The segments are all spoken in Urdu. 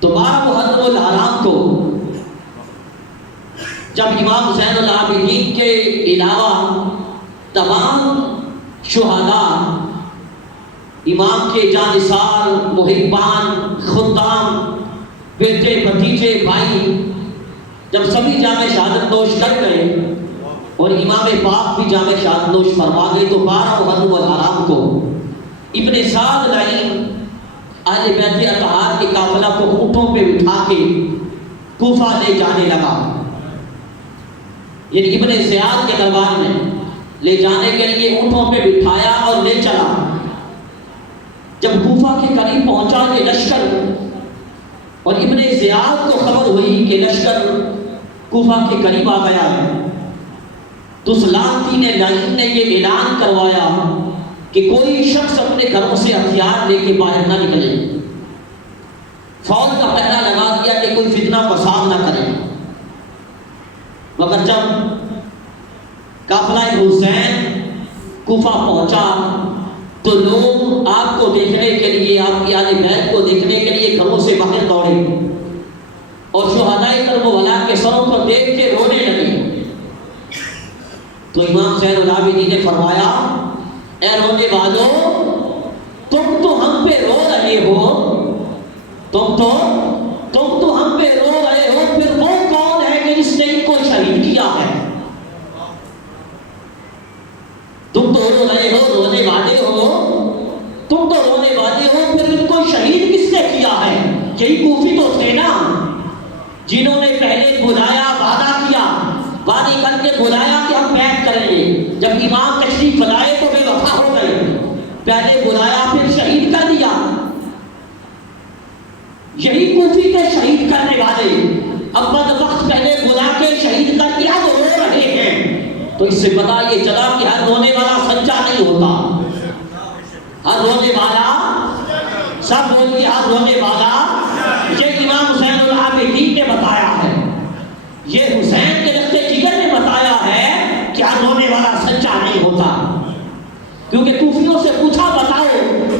تو 12 محرم الحرام کو جب امام زین العابدین کے علاوہ تمام شہداء، امام کے جانثار، محبان، خدام، بیٹے، بھتیجے، بھائی، جب سبھی جامع شہادت نوش کر گئے اور امام پاک بھی جامع شہادت نوش فرما گئے، تو 12 محرم الحرام کو ابن سعد لعین اہل بیت اطہار کے قافلہ کو اونٹوں پہ اٹھا کے کوفہ لے جانے لگا، یعنی ابن زیاد کے دربار میں لے جانے کے لیے اونٹوں پہ بٹھایا اور لے چلا۔ جب کوفہ کے قریب پہنچا کہ لشکر، اور ابن زیاد کو خبر ہوئی کہ لشکر کوفہ کے قریب آ گیا ہے، تو اس لعنتی نے لعین نے یہ اعلان کروایا کہ کوئی شخص اپنے گھروں سے ہتھیار لے کے باہر نہ نکلے، فوج کا پہرا لگا دیا کہ کوئی فتنہ فساد نہ کرے۔ مگر جب قافلہ حسین کوفہ پہنچا تو لوگ آپ کو دیکھنے کے لیے، آپ کی اہل بیت کو دیکھنے کے لیے گھروں سے باہر دوڑے اور شہداء کربلا کے سروں کو دیکھ کے رونے لگے۔ تو امام زین العابدین نے فرمایا، اے رونے والو، تم تو ہم پہ رو رہے ہو، تم تو ہم پہ رو رہے ہو، پھر وہ کون ہے کہ جس نے ان کو شہید کیا ہے؟ تم تو رو رہے ہو، رونے والے ہو، تم تو رونے والے ہو، پھر ان کو شہید کس نے کیا ہے؟ یہی کوفی تو تھے نا، جنہوں نے پہلے بلایا، وعدہ کیا، وعدے کر کے بلایا کہ ہم بیعت کریں گے، جب امام تشریف لائے تو بے وفا ہو گئے، پہلے بلایا پھر شہید کر دیا۔ یہی کوفی کے شہید کرنے والے اب بد وقت پہلے بلا کے شہید کر دیا تو رو رہے ہیں۔ تو اس سے پتہ یہ چلا کہ ہر رونے والا سچا نہیں ہوتا، ہر رونے والا، سب بولیے ہر رونے والا، یہ امام حسین العابدین نے بتایا ہے، یہ حسین کے رشتے جگر نے بتایا ہے کہ ہر رونے والا سچا نہیں ہوتا۔ کیونکہ کوفیوں سے پوچھا، بتاؤ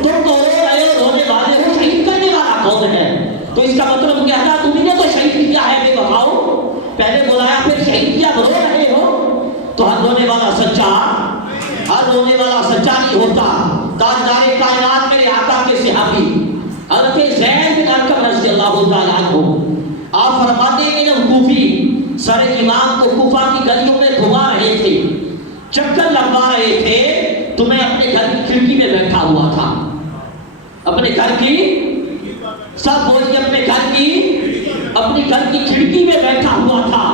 تم تو رو رہے ہو، رونے والے ہو، شہید کرنے والا کون ہے؟ تو اس کا مطلب کیا تھا؟ تم نے تو شہید کیا ہے، بے بتاؤ، پہلے بلایا پھر شہید کیا، رو رہے ہو۔ تو ہر رونے والا سچا، ہر رونے والا سچا نہیں ہوتا۔ تاجدار کائنات میرے آقا کے صحابی حضرت زید بن ارقم رضی اللہ تعالیٰ عنہ، آپ فرماتے ہیں کہ جب کوفی سر امام کو کوفہ کی گلیوں میں گھما رہے تھے، چکر لگوا رہے تھے، تو میں اپنے گھر کی کھڑکی میں بیٹھا ہوا تھا، اپنے گھر کی، سب بولیے اپنے گھر کی کھڑکی میں بیٹھا ہوا تھا۔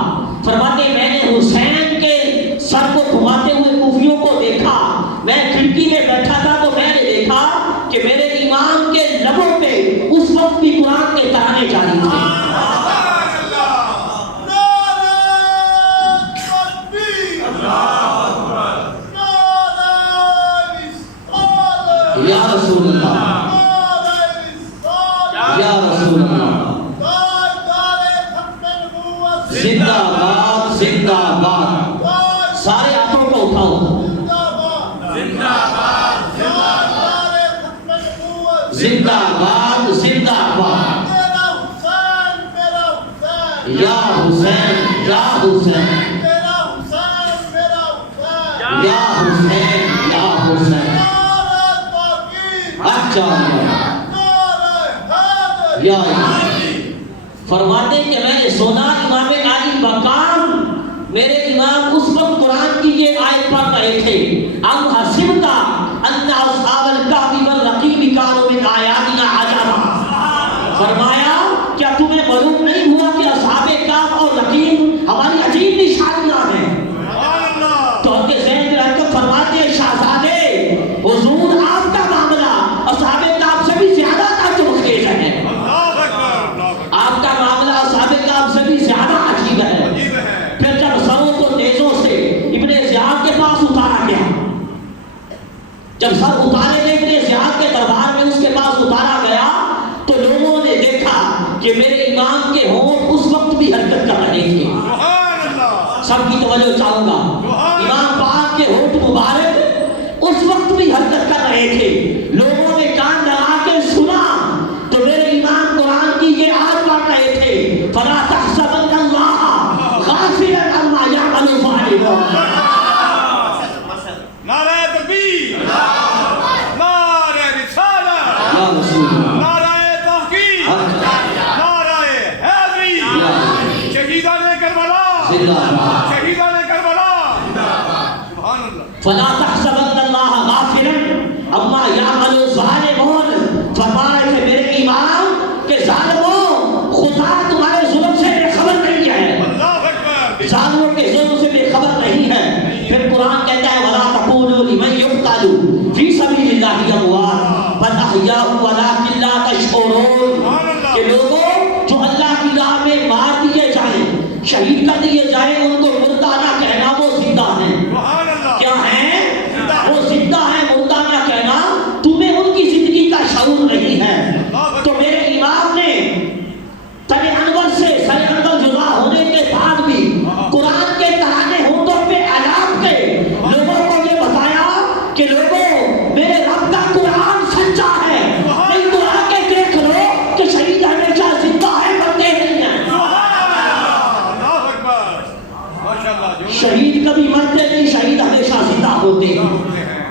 فرماتے میں نے حسین کے سر کو گھماتے ہوئے کوفیوں کو دیکھا، میں کھڑکی میں بیٹھا تھا تو میں نے دیکھا کہ میرے امام کے لبوں پہ اس وقت بھی قرآن کے ترانے جاری تھے۔ یا رسول اللہ، یا رسول اللہ، زندہ باد، زندہ باد، سارے ہاتھوں کو اٹھاؤ، زندہ باد، زندہ باد، زندہ باد، یا حسین، یا حسین، یا حسین، یا حسین، اچھا یا فرماتے کہ میں نے سنا امام علی مقام، میرے امام اس وقت قرآن کی یہ آیت پڑھ رہے تھے، ام حسبت ان اصحاب الکہف والرقیم کانوا من آیاتنا عجبا۔ فرمایا کیا تمہیں معلوم نہیں ہوا کہ اصحاب کہف اور رقیم ہماری عجیب نشانیاں ہیں؟ تو ان کے ذہن میں رہ کر فرماتے ہیں شہزادے حضور آپ کا معاملہ اصحاب کہف سے بھی زیادہ تعجب خیز ہے، آپ کا معاملہ اصحاب کہف سے بھی زیادہ عجیب ہے۔ پھر جب سروں کو نیزوں سے ابن زیاد کے پاس اتارا گیا، جب سر اتارے گئے ابن زیاد کے دربار میں اس کے پاس اتارا گیا، تو لوگوں نے دیکھا کہ میرے امام کے ہونٹ اس وقت بھی حرکت کر رہے تھے۔ سب کی توجہ چاہوں گا، امام پاک کے ہونٹ مبارک اس وقت بھی حرکت کر رہے تھے۔ لوگوں نے کان لگا کے سنا تو میرے امام قرآن کی یہ آیت فلا تحسبن اللہ غافلا عما یعمل الظالمون. نعرہ تکبیر، نعرہ رسالت، یا رسول اللہ، نعرہ تحقیق، نعرہ حیدری، شہیدان کربلا، زندہ باد. شہیدان کربلا، سبحان اللہ. فلا تحسبن اللہ غافلا عما یعمل الظالمون. فرمایا کہ میرے امام کہ ظالموں خدا تمہارے ظلم سے بے خبر نہیں ہے، اللہ اکبر. ظالموں کے ظلم سے بے خبر نہیں ہے. پھر قرآن کہتا ہے وَلَا تَقُولُوا لِمَن يُقْتَلُ فِي سَبِيلِ اللَّهِ أَمْوَاتٌ بَلْ أَحْيَاءٌ وَلَٰكِن لَّا تَشْعُرُونَ. کہ لوگوں جو اللہ کی راہ میں مار دیے جائیں، شہید کر دیے جائیں، ان کو مردہ نہ کہنا، وہ زندہ ہیں. سبحان اللہ. کیا ہیں؟ وہ زندہ ہیں، مردہ نہ کہنا. تمہیں ان کی زندگی کا شعور نہیں ہے. تو میرے امام نے تن انور سے سر انور جدا ہونے کے بعد بھی قرآن کے ترانے ہونٹوں پہ اعلان کے لوگوں کو یہ بتایا کہ لوگوں میرے رب کا قرآن سچا ہے. نہیں تو آ کے دیکھ لو کہ شہید ہمیشہ زندہ ہے، مرتے نہیں ہیں. اللہ اکبر. ماشاءاللہ. جو شہید کبھی مرتے نہیں، شہید ہمیشہ زندہ ہوتے ہیں. ہوتے ہیں.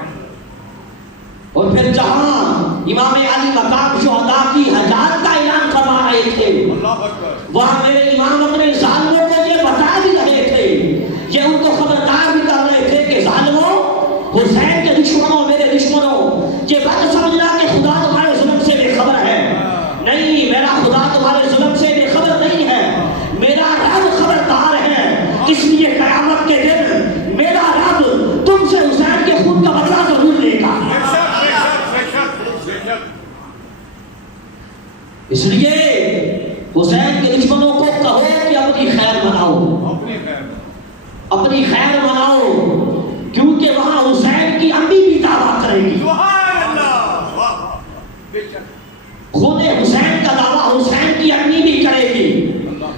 اور پھر جہاں امام علی مقام شہداء کی حجات کا اعلان فرما رہے تھے، اللہ اکبر. وہاں میرے امام اپنے ظالموں کو یہ بتا بھی رہے تھے، یہ ان کو خبردار بھی کر رہے تھے کہ ظالموں، حسین کے دشمنوں، میرے دشمنوں، یہ بات سمجھنا کہ خدا تمہارے ظلم سے بے خبر ہے. نہیں، میرا خدا تمہارے ظلم سے بے خبر نہیں ہے. میرا رب خبردار ہے. اس لیے قیامت کے دن میرا رب تم سے حسین کے خون کا بدلہ ضرور لے گا. بے شک، بے شک، بے شک، بے شک. اس لیے حسین کے دشمنوں کو کہو کہ اپنی خیر مناؤ، اپنی خیر. اپنی خیر مناؤ، کیونکہ وہاں حسین کی امی بھی دعویٰ کرے گی. سبحان اللہ. واہ واہ. بے شک. خود حسین کا دعویٰ حسین کی امی بھی کرے گی،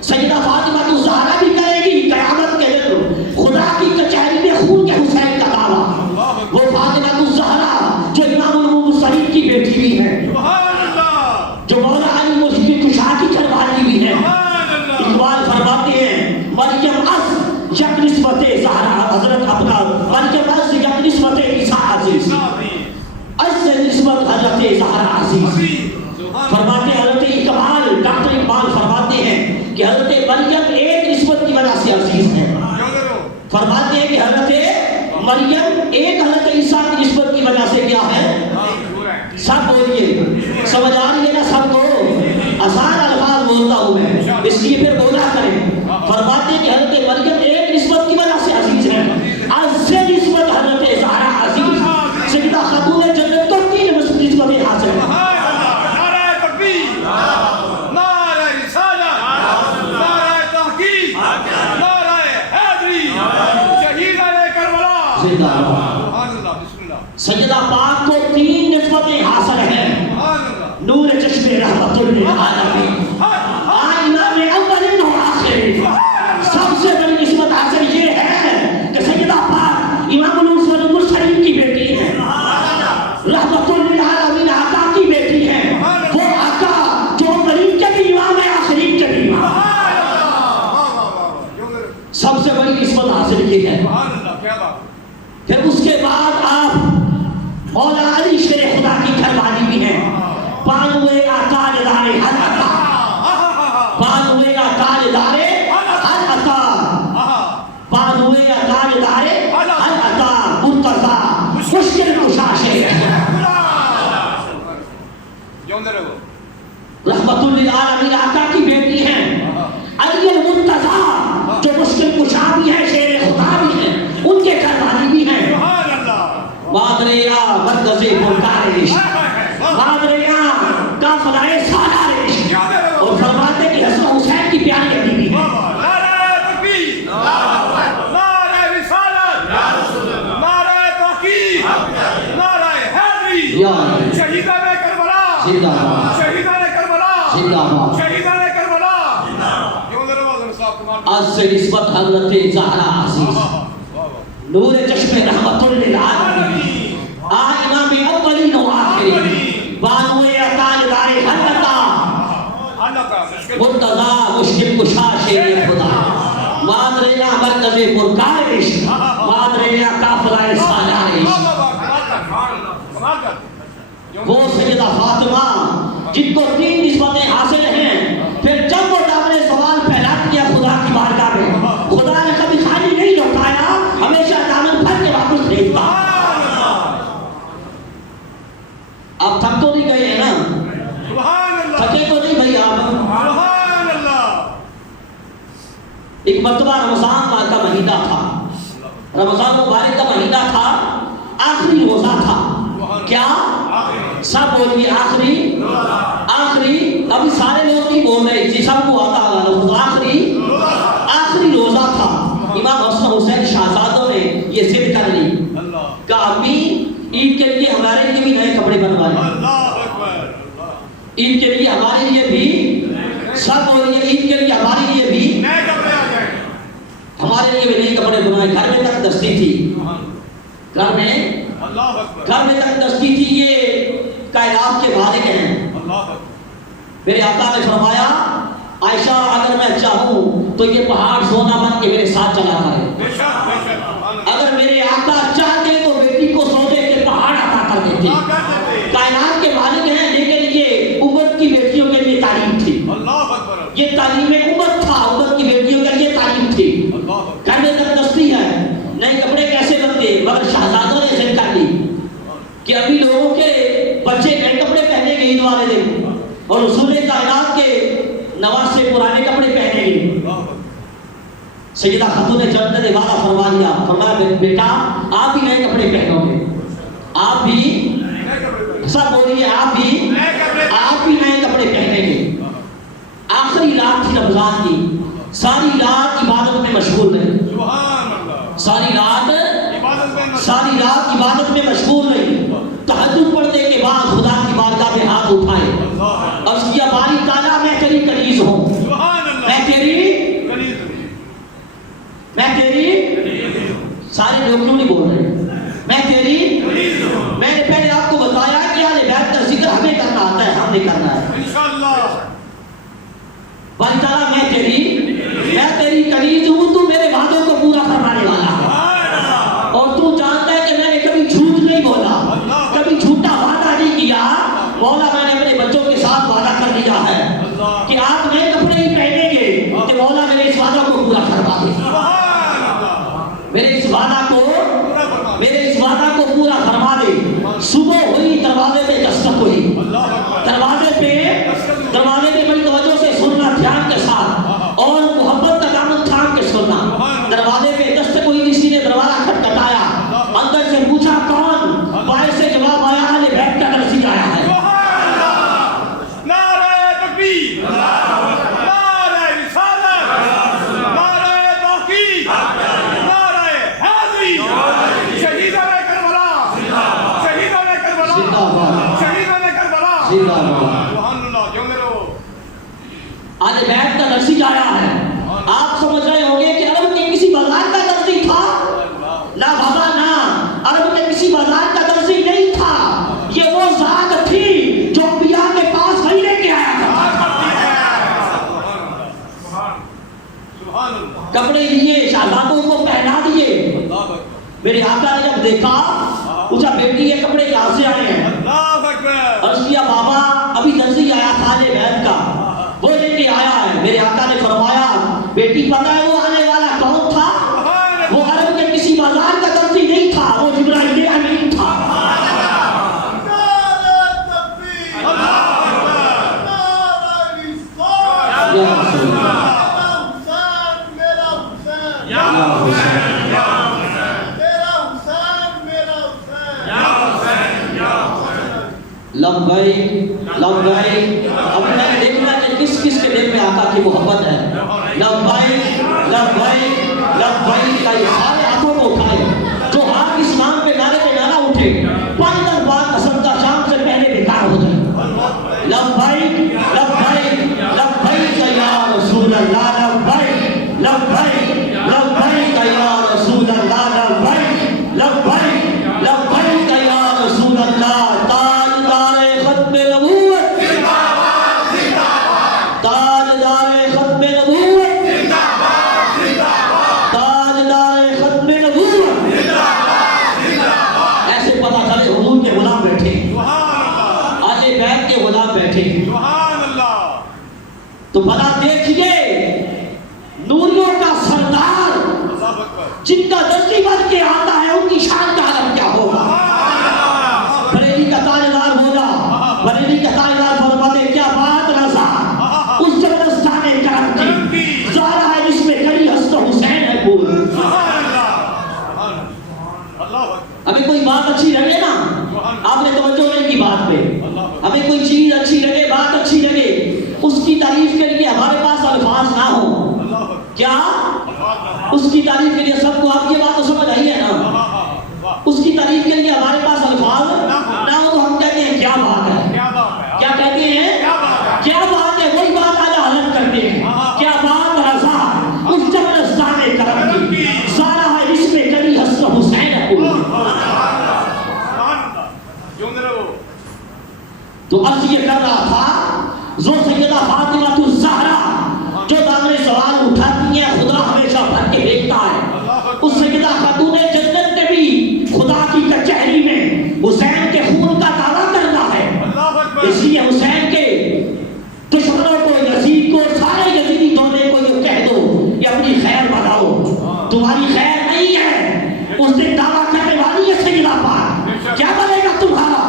سیدہ فاطمہ الزہرا بھی کرے گی. قیامت کے دن خدا کی کچہری میں خون کے حسین کا دعویٰ. وہ فاطمہ الزہرا جو امام المرسلین کی بیٹی بھی ہے، سبحان اللہ. جو مولا علی مشکل کشا کی گھر والی بھی ہے. سبحان اللہ. اقبال فرماتے ہیں مریم از یک نسبت زہرا، حضرت اپنا مریم از یک نسبت عیسیٰ عزیز، از سے نسبت حضرت زہرا عزیز. فرماتے ہیں حضرت اقبال، ڈاکٹر اقبال فرماتے ہیں کہ حضرت مریم ایک نسبت کی وجہ سے عزیز ہے. فرماتے ہیں کہ حضرت مریم ایک حضرت عیسیٰ کی نسبت کی وجہ سے کیا ہے. سب بولیے، سمجھ آ رہی ہے نا سب کو؟ آسان الفاظ بولتا ہوں میں، اس لیے پھر بولا کریں. فرماتے ہیں کہ حضرت مریم ایک نسبت کی وجہ سے عزیز ہے، از سے نسبت حضرت زہرا عزیز. سیدہ خاتون جنت کو تین نسبتیں حاصل ہیں. نعرہ تکبیر، نعرہ رسالت، نعرہ تحقیق، نعرہ حیدری، شہیدان کربلا. زندہ باد. سبحان اللہ. بسم اللہ. سیدہ پاک کو تین نسبتیں حاصل ہیں. سبحان اللہ. نور چشم رحمت للعالمین، امام اولین و آخرین. سب سے بڑی نسبت حاصل یہ ہے کہ سیدہ پاک امام المرسلین کی بیٹی ہے، رحمت للعالمین آقا کی بیٹی ہے. وہ آقا جو اولین کے بھی امام ہے، آخرین کے بھی امام. سب سے بڑی نسبت حاصل یہ ہے. سبحان اللہ. کیا بات. پھر اس کے بعد آپ مولا علی شیر خدا کی گھر والی بھی ہیں. بانوے تاج دار ہر عطا، بانوے تاج دار ہر عطا، بانوے تاج دار ہر عطا، مرتضی مشکل کشا شیر رحمت للعالمین آقا کی بیٹی ہیں. علی المرتضی جو مشکل کشا بھی ہے، شیر خدا بھی ہے، ان کے گھر والی بھی ہیں. مادریا مرکز پرکارش، مادریا کافلائے سالارش. اور فرماتے کہ حسن حسین کی پیاری علی بھی ہے. نعرہ تکبیر، نعرہ رسالت، نعرہ تحقیق، نعرہ حیدری، شہیدان کربلا، زندہ باد، شہیدان کربلا، زندہ باد. شہیدان کربلا. از سے نسبت حضرت زہرا عزیز، نور چشم رحمت للعالمین، امام اولین و آخرین، بانوے تاج دار ہر عطا، اللہ کا مشکل مرتضی مشکل کشا شیر خدا مادرینا مرکز پرکار عشق مادرینا کافلہ سالار عشق وہ سیدہ فاطمہ جن کو 3 نسبتیں حاصل ہیں پھر جب وہ دامن سوال پھیلا کیا خدا کی بارگاہ میں خدا نے کبھی خالی نہیں لوٹایا ہمیشہ دامن بھر کے واپس بھیجتا آپ تھک تو نہیں گئے ہیں نا تھکے تو نہیں بھائی آپ ایک مرتبہ رمضان کا مہینہ تھا رمضان مبارک کا مہینہ تھا آخری روزہ تھا کیا سب بولیے آخری ابھی سارے لوگ نہیں بول رہے جی سب کو آتا لفظ آخری روزہ تھا امام حسن حسین شہزادوں نے یہ ضد کر لی کہ امی عید کے لیے ہمارے لیے بھی نئے کپڑے بنوائے عید کے لیے ہمارے لیے بھی سب بولیے عید کے لیے ہمارے لیے بھی ہمارے لیے بھی نئے کپڑے بنوائے گھر میں تک دستی تھی گھر میں تک دستی تھی یہ کائنات کے مالک ہیں میرے آقا نے فرمایا عائشہ اگر میں چاہوں تو یہ پہاڑ سونا بن کے میرے ساتھ چلا کرے اگر میرے آقا چاہتے تو بیٹی کو سونے کے پہاڑ عطا کر دیتے کائنات کے مالک ہیں لیکن یہ امت کی بیٹیوں کے لیے تعلیم تھی یہ تعلیم امت تھا امت کی بیٹیوں کے لیے تعلیم تھی گھر میں تک دستی ہے نئے کپڑے کیسے بنتے مگر شہزادوں نے ضد کر لی کہ ابھی لوگوں کے بچے نئے کپڑے پہنے گے عید والے دن اور رسول کائنات کے نواز سے پرانے کپڑے پہنے گے سیدہ خاتون جنت نے وعدہ فرما لیا فرمایا بیٹا آپ بھی نئے کپڑے پہنو گے آپ بھی سب بولیے آپ بھی نئے کپڑے پہنیں گے آخری رات تھی رمضان کی ساری رات عبادت میں مشغول رہے ساری رات عبادت میں مشغول رہی تہجد پڑھنے کے بعد خدا کی بارگاہ میں ہاتھ اٹھائے اور اس کیا باری تعالیٰ میں تیری کنیز ہوں میں تیری سارے لوگ کیوں نہیں بول رہے میں نے پہلے آپ کو بتایا کہ اہل بیت کا ذکر ہمیں کرنا آتا ہے ہم نے کرنا ہے باری تعالیٰ میں تیری کنیز ہوں تو میرے وعدوں کو پورا فرمانے والا ہے اور تو جانتا ہے کہ میں نے کبھی جھوٹ نہیں بولا کبھی جھوٹا وعدہ نہیں کیا مولا میں نے اپنے بچوں کے ساتھ وعدہ کر لیا ہے کہ آپ نئے کپڑے ہی پہنیں گے کہ مولا میرے اس وعدہ کو پورا فرما دے میرے اس وعدہ کو پورا فرما دے صبح ہوئی دروازے پہ دستک ہوئی دروازے پہ بڑی توجہ سے سننا دھیان کے ساتھ اور محبت کا دامن تھام کے سننا دروازے پہ دستک ہوئی کسی نے دروازہ کھٹکھٹایا اندر سے پوچھا کون باہر سے جواب آیا اہل بیت کا درسی آیا ہے نعرہ تکبیر نعرہ رسالت نعرہ تحقیق نعرہ حیدری شہیدان کربلا سبحان اللہ جو میرے اہل بیت کا درسی آیا ہے آپ سمجھ رہے ہوں گے کہ عرب کے کسی بازار کا درسی تھا لا بابا نا عرب کے کسی بازار کا درسی نہیں تھا یہ وہ ذات تھی جو انبیاء کے پاس وہی لے کے آیا تھا کپڑے لیے شہزادوں کو پہنا دیے میرے آقا نے جب دیکھا پوچھا بیٹی یہ کپڑے کہاں سے آئے ہیں عرض کیا بابا ابھی درسی آیا تھا اہل بیت کا وہ لے کے آیا ہے میرے آقا نے فرمایا بیٹی پتہ ہے وہ آنے والا کون تھا وہ عرب کے کسی بازار کا درسی نہیں تھا وہ جبرائیل امین تھا لبیک اب میں نے دیکھنا کہ کس کس کے دل میں آقا کی محبت ہے لبیک کا یہ سارے ہاتھوں کو اٹھائے جو ہاتھ اسلام پہ نعرہ اٹھے 5 دن بعد اصل کا شام سے پہلے بیکار ہو جائے لبیک یا رسول اللہ لبیک یا رسول اللہ لبیک یا رسول اللہ تو بھلا دیکھیے نوریوں کا سردار اللہ اکبر جن کا دستی بن کے آتا ہے ان کی شان کا عالم کیا ہوگا. بریلی کا تاجدار ہوگا, بریلی کا تاجدار فرماتے کیا بات رضا اس جبرستان کرم کی زہرا ہے جس میں کڑی ہست حسین ہے پور. ہمیں کوئی بات اچھی لگے نا, آپ نے توجہ نہیں کی بات پہ, ہمیں کوئی چیز اچھی لگے, بات اچھی لگے, اس کی تعریف کے لیے ہمارے پاس الفاظ نہ ہو, کیا اس کی تعریف کے لیے سب کو آپ یہ بات تو سمجھ آئی ہے نا, اس کی تعریف کے لیے ہمارے پاس الفاظ نہ ہو تو ہم کہتے ہیں کیا بات ہے, کیا کہتے ہیں کیا بات ہے, وہی بات اعلیٰ حضرت کرتے ہیں کیا بات رضا اس جبرستان کرم کی زہرا ہے جس میں کڑی ہست حسین ہے پور. تو عرض یہ کر رہا تھا جو سیدہ فاطمہ الزہرا جو دامن سوال اٹھاتی ہیں خدا ہمیشہ بھر کے دیکھتا ہے, اس سیدہ خاتون جنت نے بھی خدا کی کچہری میں حسین کے خون کا دعویٰ کرنا ہے. اس لیے حسین کے دشمنوں کو, یزید کو, سارے یزیدی دولے کو یہ کہہ دو کہ اپنی خیر بناؤ, تمہاری خیر نہیں ہے, اس دن دعویٰ کرنے والی ہے سیدہ پاک, کیا بنے گا تمہارا,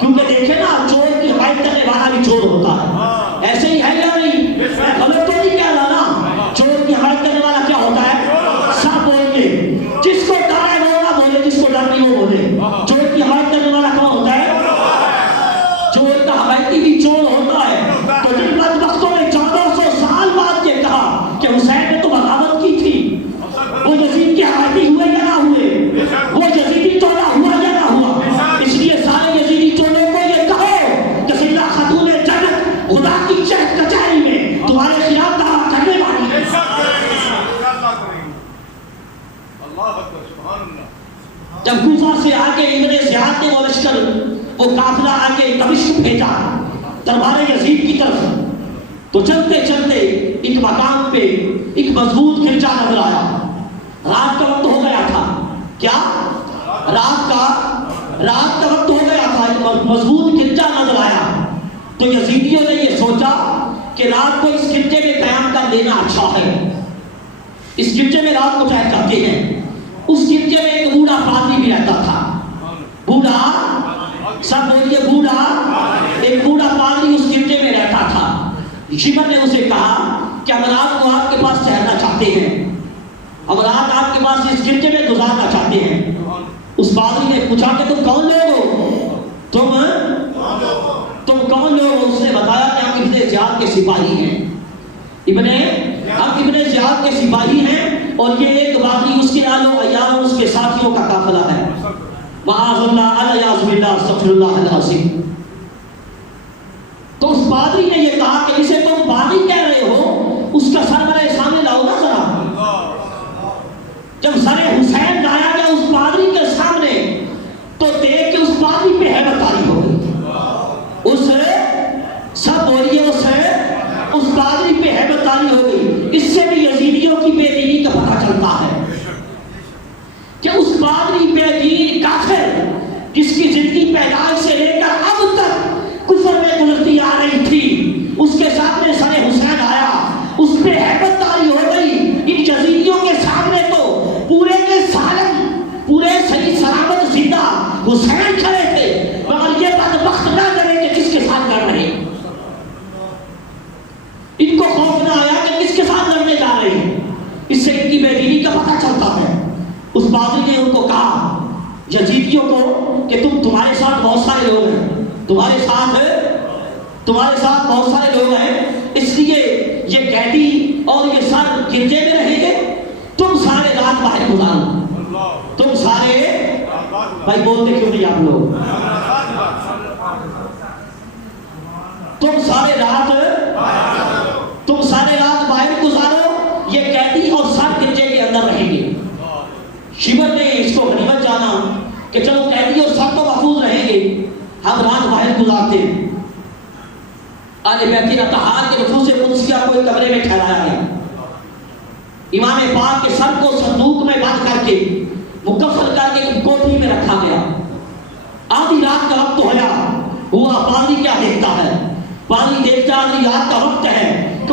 کیونکہ دیکھیں نا چور کی حمایت کرنے والا بھی چور ہوتا ہے, ایسے ہی ہے یا نہیں, میں غلط تو نہیں کہہ رہا نا, چور کی حمایت کرنے والا کیا ہوتا ہے, سب بولیں گے, جس کو ڈر ہے وہ نہ بولے, جس کو ڈر نہیں وہ بولے. چور کی حمایت کرنے والا کون ہوتا ہے, چور کا حمایتی بھی چور ہوتا ہے. تو جن بدبختوں نے 1400 سال بعد یہ کہا کہ حسین نے تو بغاوت کی تھی, وہ یزید کے حمایتی ہوئے یا نہ ہوئے, وہ یزیدی چولہ ہوا یا نہ ہوا, اس لیے سارے یزیدی چولوں کو یہ کہو کہ سیدہ خاتون جنت خدا کی چہت کچہری میں تمہارے خلاف دعویٰ کرنے والی ہے. جب کوفہ سے آگے ابن زیاد نے وہ لشکر وہ قافلہ آگے دمشق بھیجا دربار یزید کی طرف, تو چلتے چلتے ایک مقام پہ ایک مضبوط گرجا نظر آیا. رات کا وقت ہو گیا تھا, کیا رات کا وقت ہو گیا تھا, ایک مضبوط گرجا نظر آیا. تو یزیدیوں نے یہ سوچا کہ رات کو اس گرجے میں قیام کر لینا اچھا ہے, اس گرجے میں رات کو ٹھہر کرتے ہیں. اس گرجے میں ایک بوڑھا پادری بھی رہتا تھا, بوڑھا, سب بولیے بوڑھا, ایک بوڑھا پادری اس گرجے میں رہتا تھا. شیمر نے اسے کہا کہ ہم رات کو آپ کے پاس ٹھہرنا چاہتے ہیں, ہم رات آپ کے پاس اس گرجے میں گزارنا چاہتے ہیں. اس پادری نے پوچھا کہ تم کون لوگ ہو, تم کون لوگ ہو. اس نے بتایا کہ ہم ابن زیاد کے سپاہی ہیں, ہم ابن زیاد کے سپاہی ہیں, اور یہ ایک باغی اس کے آل و عیال اور اس کے ساتھیوں کا قافلہ ہے. معاذ اللہ, الیاذ باللہ, استغفر اللہ العظیم. تو اس پادری نے یہ کہا کہ جسے تم باغی کہہ رہے ہو اس کا سر میرے سامنے لاؤ نا ذرا. جب سر حسین لایا گیا اس پادری کے سامنے تو دیکھ کے اس پادری پہ ہیبت طاری ہو گئی. اس سب بولیے اس پادری پہ ہیبت طاری ہو گئی. اس سے بھی یزیدیوں کی بے دینی کا پتہ چلتا ہے کہ اس پادری بے دین کافر جس کی زندگی پیدائش سے لے کر اب تک کفر میں گزرتی آ رہی تھی, اس کے سامنے سر حسین آیا, اس پہ ہیبت طاری ہو گئی. ان یزیدیوں کے سامنے تو پورے کے سالم, پورے صحیح سلامت زندہ حسین کھڑے تھے, مگر یہ بدبخت نہ کرے کہ کس کے ساتھ لڑ رہے ہیں. ان کو خوف نہ آیا کہ کس کے ساتھ لڑنے جا رہے ہیں, اس سے ان کی بے دینی کا پتہ چلتا ہے. اس پادری نے ان کو کہا یزیدیوں کو کہ تمہارے ساتھ بہت سارے لوگ ہیں, تمہارے ساتھ بہت سارے لوگ ہیں, اس لیے یہ قیدی اور یہ سر گرجے میں رہیں گے, تم سارے رات باہر گزارو, تم سارے, بھائی بولتے کیوں نہیں آپ لوگ, تم سارے رات باہر گزارو, یہ قیدی اور سر گرجے کے اندر رہیں گے. شیور نے اس کو غنیمت جانا کہ چلو قیدی اور سب تو محفوظ رہیں گے, ہم رات باہر گزارتے. آج بیت اطہار کے نفوس قدسیہ کو ایک کمرے میں ٹھہرایا گیا. امام پاک کے سر کو صندوق میں بند کر کے مکفل کر کے کوٹھی میں رکھا گیا. آدھی رات کا وقت ہوا, پادری کیا دیکھتا ہے, پادری دیکھتا آدھی رات کا وقت ہے کہ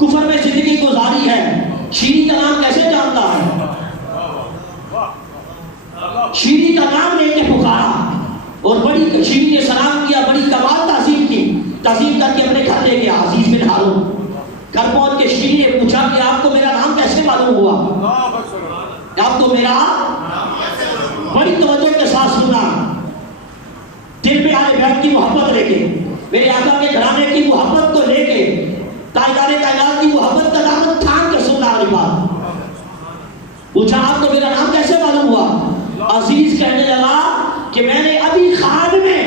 کفر میں زندگی گزاری ہے، شیری کا نام کیسے جانتا ہے؟ شیری کا نام لے کے پکارا اور بڑی شیری نے سلام کیا، بڑی کمال تعظیم کی، تعظیم کر کے اپنے گھر لے گیا عزیز بن ہارون۔ گھر پہنچ کے شیری نے پوچھا کہ آپ کو میرا نام کیسے معلوم ہوا؟ آپ کو میرا بڑی توجہ کے ساتھ سننا، دل پہ آئے بیت کی محبت لے کے، میرے آقا کے گھرانے کی محبت کو لے کے، تاجدار کائنات کی محبت کا دامن تھام کے سننا والی بات۔ پوچھا آپ کو میرا نام کیسے معلوم ہوا؟ عزیز کہنے لگا کہ میں نے ابھی خواب میں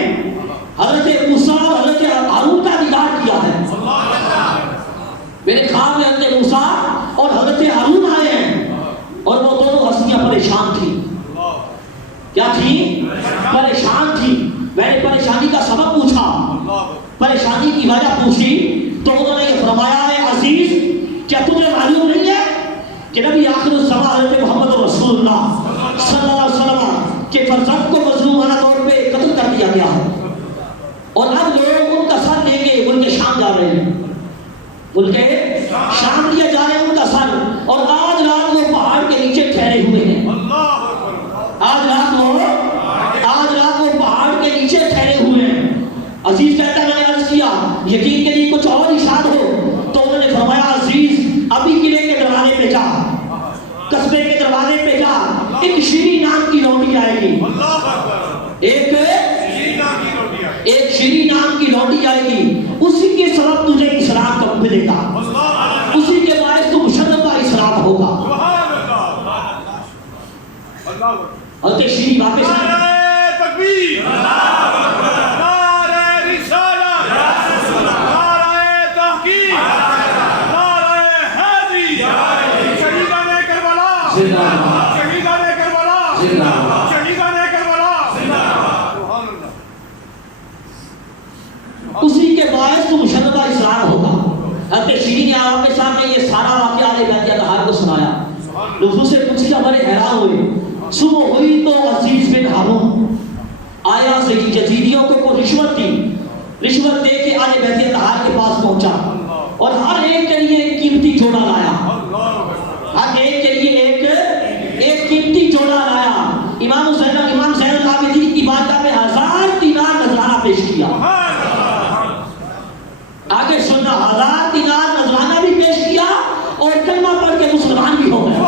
حضرت موسیٰ اور حضرت ہارون کا دیدار کیا ہے۔ میرے خواب میں حضرت موسیٰ اور حضرت ہارون آئے ہیں اور وہ دونوں ہستیاں پریشان تھی۔ کیا تھی؟ پریشان تھی۔ میں نے پریشانی کا سبب پوچھا، پریشانی کی وجہ پوچھی تو انہوں نے یہ فرمایا ہے عزیز کیا تمہیں معلوم نہیں ہے کہ نبی آخر الزمان حضرت محمد رسول اللہ صلی اللہ علیہ وسلم کے فرزند کو مظلومانہ طور پہ قتل کر دیا گیا ہے اور اب لوگ ان کا سر لے کے ملک شام جا رہے ہیں، ملک شام لیے جا رہے ہیں ان کا سر، اور آج رات وہ پہاڑ کے نیچے ٹھہرے ہوئے ہیں۔ آج رات وہ پہاڑ کے نیچے ٹھہرے ہوئے ہیں۔ عزیز کہتا ہے میں نے عرض کیا یقین کے لیے کچھ اور ارشاد ہو، تو انہوں نے فرمایا عزیز ابھی قلعے کے دروازے پہ جا، قصبے کے دروازے پہ جا، ایک شیری نام کی لونڈی آئے گی، ایک شیری نام کی لونڈی آئے گی، اسی کے سبب تجھے اسلام کا ملے گا، اسی کے باعث تو مشرفہ اسلام ہوگا۔ حضرت شیری واپس آئے، تکبیر، نعرہ رسالت، نعرہ تحقیق، نعرہ حیدری، شہیدان کربلا، شہیدان کربلا، شہیدان کربلا، سبحان اللہ، اسی کے باعث تو مشرفہ اسلام ہوگا۔ حضرت شیری نے آپ کے سامنے یہ سارا واقعہ علی بیت اطہار کو سنایا۔ لوگوں سے پوچھا بڑے حیران ہوئے۔ صبح ہوئی تو عزیز بن ہارون آیا یزیدیوں کو رشوت دی، رشوت دے کے آل بیت اطہار کے پاس پہنچا اور ہر ایک کے لیے ایک قیمتی جوڑا لایا، ہر ایک کے لیے ایک قیمتی جوڑا لایا۔ امام زین العابدین کی بارگاہ میں 1000 دینار نذرانہ پیش کیا۔ آگے سننا، 1000 دینار نذرانہ بھی پیش کیا اور کلمہ پڑھ کے مسلمان بھی ہو گئے۔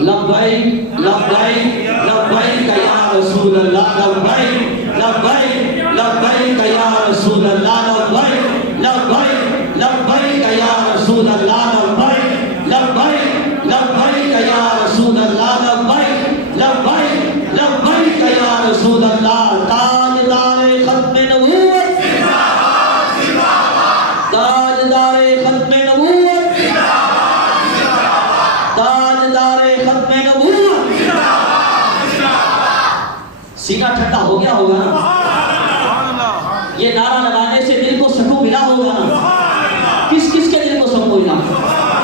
لبیک لبیک لبیک یا رسول اللہ، لبیک لبیک لبیک یا رسول اللہ، لبیک لبیک لبیک یا رسول اللہ، لبیک لبیک لبیک یا رسول اللہ، لبیک لبیک لبیک یا رسول اللہ۔ تاجدار ختم نبوت، تاجدار ختم نبوت، تاجدار ختم نبوت۔ سینہ ٹھنڈا ہو گیا ہوگا نا؟ یہ نعرہ لگانے سے دل کو سکون ملا ہوگا نا؟ کس کس کے دل کو سکون ملا؟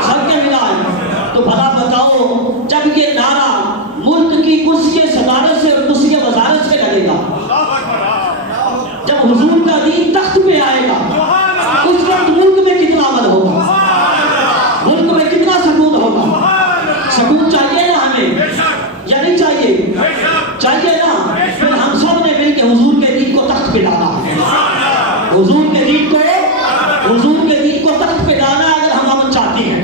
سب کے ملا ہے۔ تو بھلا بتاؤ جب یہ نعرہ ملک کی کرسی صدارت سے اور کرسی وزارت سے لگے گا، جب حضور کا دین تخت پہ آئے گا، اس وقت ملک میں کتنا امن ہوگا، ملک میں کتنا سکون ہوگا۔ سکون چاہیے نا ہمیں یا نہیں چاہیے؟ چاہیے نا؟ پھر ہم سب نے مل کے حضور کے دین کو تخت پہ ڈالا ہے، حضور کے دین کو تخت پہ ڈالا ہے۔ اگر ہم امن چاہتے ہیں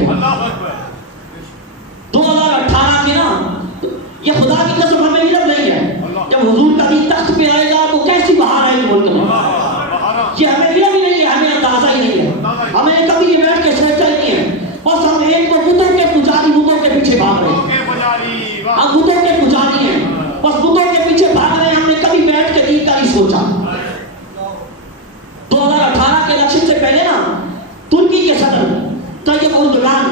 تو 2018 کی نا یہ خدا کی قسم ہمیں علم نہیں ہے، جب حضور کا دین تخت پہ آئے گا تو کیسی بہار آئے گی ملک میں، یہ ہمیں علم ہی نہیں ہے، ہمیں اندازہ ہی نہیں ہے، ہمیں کبھی یہ بیٹھ کے سوچا ہی نہیں ہے۔ بس ہم ایک تو بتوں کے پجاری، بتوں کے پیچھے بھاگ رہے ہیں، ہم بتوں کے پجاری ہیں، بس بتوں کے پیچھے بھاگ رہے ہیں، ہم نے کبھی بیٹھ کے دین کا نہیں سوچا۔ 2018 کے الیکشن سے پہلے نا ترکی کے صدر طیب اردگان،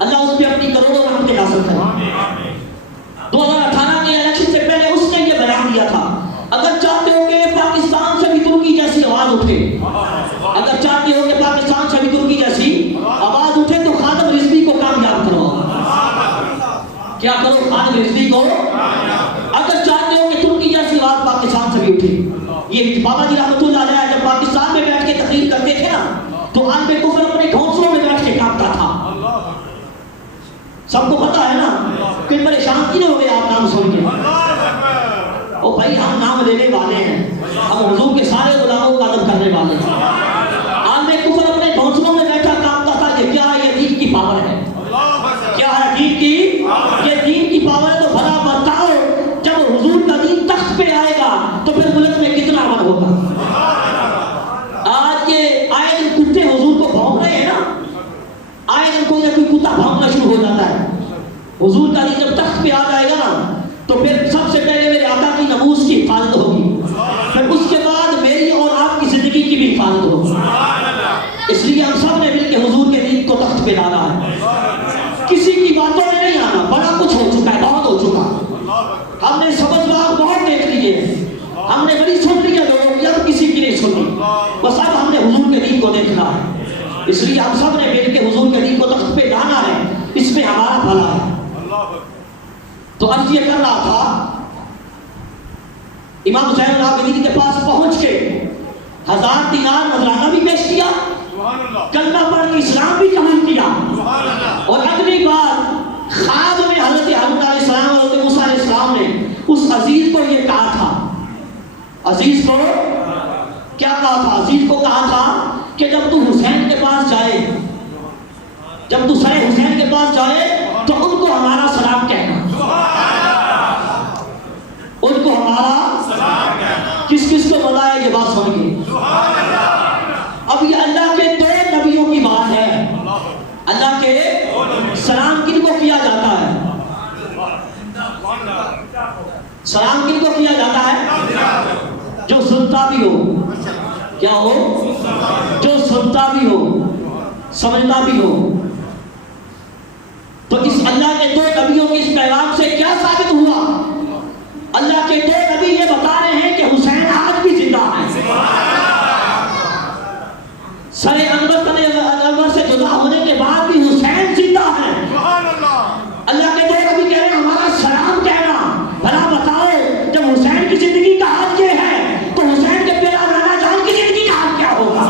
اللہ اس پہ اپنی کروڑوں رحمتیں نازل کرے، 2018 کے الیکشن سے پہلے اس نے یہ بیان دیا تھا اگر چاہتے ہو کہ پاکستان سے بھی ترکی جیسی آواز اٹھے، اگر چاہتے ہو کہ پاکستان سے بھی ترکی جیسی آواز اٹھے تو خادم سب کو پتا ہے نا کہ پریشان کیوں ہو گئے آپ نام سن کے؟ او بھائی ہم نام لینے والے ہیں، ہم حضور کے سارے غلاموں کا ادب کرنے والے ہیں۔ عالم کفر اپنے گھونسلوں میں بیٹھا کام کرتا کہ کیا یہ دین کی پاور ہے، کیا ہے دین کی، یہ دین کی پاور ہے۔ تو بھلا بتاؤ جب حضور کا دین تخت پہ آئے گا تو پھر ملک میں کتنا امن ہوگا؟ آج یہ آئے دن کتے حضور کو بھونک رہے ہیں نا، آئے دن کوئی نہ کوئی کتا بھونکنا شروع ہو جاتا ہے۔ حضور کا دین جب تخت پہ آ جائے گا نا تو پھر سب سے پہلے میرے آقا کی ناموس کی حفاظت ہوگی، پھر اس کے بعد میری اور آپ کی زندگی کی بھی حفاظت ہوگی۔ اس لیے ہم سب نے مل کے حضور کے دین کو تخت پہ لانا ہے، کسی کی باتوں میں نہیں آنا۔ بڑا کچھ ہو چکا ہے، بہت ہو چکا، ہم نے سبز باغ بہت دیکھ لیے، ہم نے بڑی سن لی ہے لوگ، اب کسی کی نہیں سنی، بس اب ہم نے حضور کے دین کو دیکھنا ہے۔ اس لیے ہم سب نے مل کے حضور کے دین کو تخت پہ لانا ہے، اس میں ہمارا بھلا ہے۔ تو عرض یہ کر رہا تھا، امام حسین العابدین کے پاس پہنچ کے 1000 دینار نذرانہ بھی پیش کیا، کلمہ پڑھ کے اسلام بھی قبول کیا، اور اگلی بار خواب میں حضرت ہارون علیہ السلام اور حضرت موسیٰ علیہ السلام نے اس عزیز کو یہ کہا تھا، عزیز کو کیا کہا تھا؟ عزیز کو کہا تھا کہ جب تو حسین کے پاس جائے، جب تو سر حسین کے پاس جائے تو ان کو ہمارا سلام کہنا، ان کو ہمارا سلام کہنا۔ کس کس کو مزہ ہے یہ بات سن کے؟ اب یہ اللہ کے 2 نبیوں کی بات ہے، اللہ کے سلام کن کو کیا جاتا ہے؟ سلام کن کو کیا جاتا ہے؟ جو سنتا بھی ہو، کیا ہو؟ جو سنتا بھی ہو، سمجھتا بھی ہو۔ تو اس اللہ کے 2 نبیوں کے اس پیغام سے کیا ثابت ہوا؟ اللہ کے 2 نبی یہ بتا رہے ہیں کہ حسین آج بھی زندہ ہے، سر انور سے جدا ہونے کے بعد بھی حسین زندہ ہے۔ اللہ کے 2 نبی کہہ رہے ہیں ہمارا سلام کہنا۔ بھلا بتاؤ جب حسین کی زندگی کا حال یہ ہے تو حسین کے پیارا نانا جان کی زندگی کا حال کیا ہوگا؟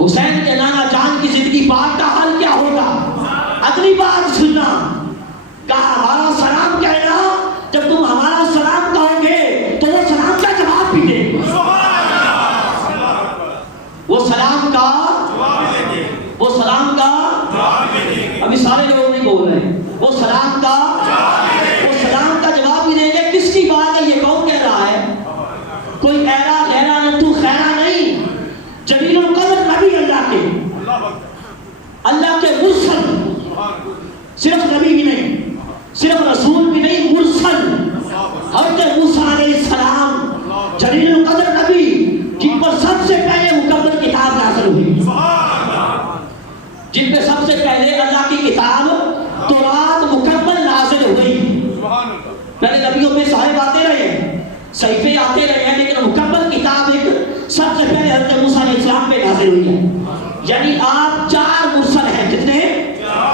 حسین کے نانا جان کی زندگی پاک کا حال کیا ہوگا؟ اگلی بات سننا، کہا ہمارا سلام کہنا، جب تم ہمارا سلام کہو گے تو وہ سلام کا جواب بھی دے گے، وہ سلام کا ابھی سارے لوگ نہیں بول رہے ہیں، وہ سلام کا جواب بھی دیں گے۔ کس کی بات ہے؟ یہ کون کہہ رہا ہے؟ کوئی ایرا غیرہ نتو خیرہ نہیں، جلیل القدر نبی اللہ کے مرسل، صرف نبی بھی نہیں، صرف رسول بھی نہیں، مرسل حضرت موسیٰ علیہ السلام جلیل القدر نبی، جن پر سب سے پہلے مکمل کتاب نازل ہوئی، جن پہ سب سے پہلے اللہ کی کتاب تورات مکمل نازل ہوئی۔ پہلے نبیوں پہ صحیفے آتے رہے ہیں، لیکن مکمل کتاب ایک سب سے پہلے حضرت موسیٰ علیہ السلام پہ نازل ہوئی ہے۔ یعنی آپ 4 مرسل ہیں، کتنے؟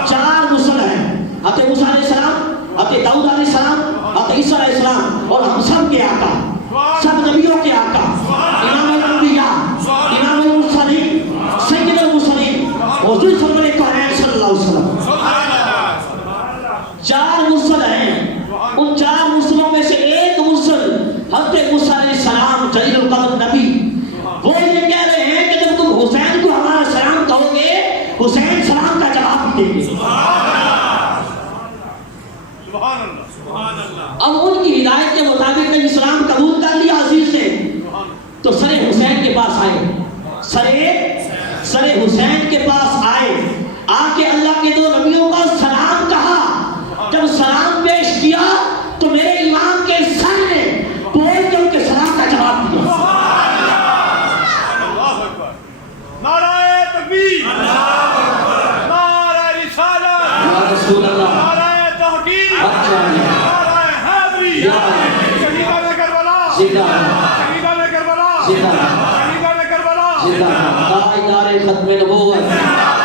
4 مرسل ہیں، حضرت موسیٰ علیہ السلام، حضرت داؤد علیہ السلام، حضرت عیسیٰ علیہ السلام، اور ہم سب کے آقا، سب نبیوں کے آقا، امام الانبیاء، امام المرسلین، سید المرسلین، حضور صلی اللہ علیہ وسلم۔ 4 مرسل ہیں، ان 4 مرسلوں میں سے ایک مرسل حضرت موسیٰ علیہ السلام جلیل القدر نبی، وہ یہ کہہ رہے ہیں کہ جب تم حسین کو ہمارا سلام کہو گے حسین سلام کا جواب دیں گے۔ اب ان کی ہدایت کے مطابق جب اسلام قبول کر لیا عزیز نے تو سر حسین کے پاس آئے، سر حسین کے پاس آئے، آ کے اللہ کے 2 نبیوں کا سلام کہا۔ جب سلام پیش کیا تو میرے امام کے سر نے بول کے ان کے سلام کا جواب دیا۔ نعرہ تکبیر، نعرہ رسالت، یا رسول اللہ، نعرہ تحقیق، نعرہ حیدری، شہیدان کربلا، شہیدان کربلا، شہیدان کربلا، تاجدار ختم نبوت۔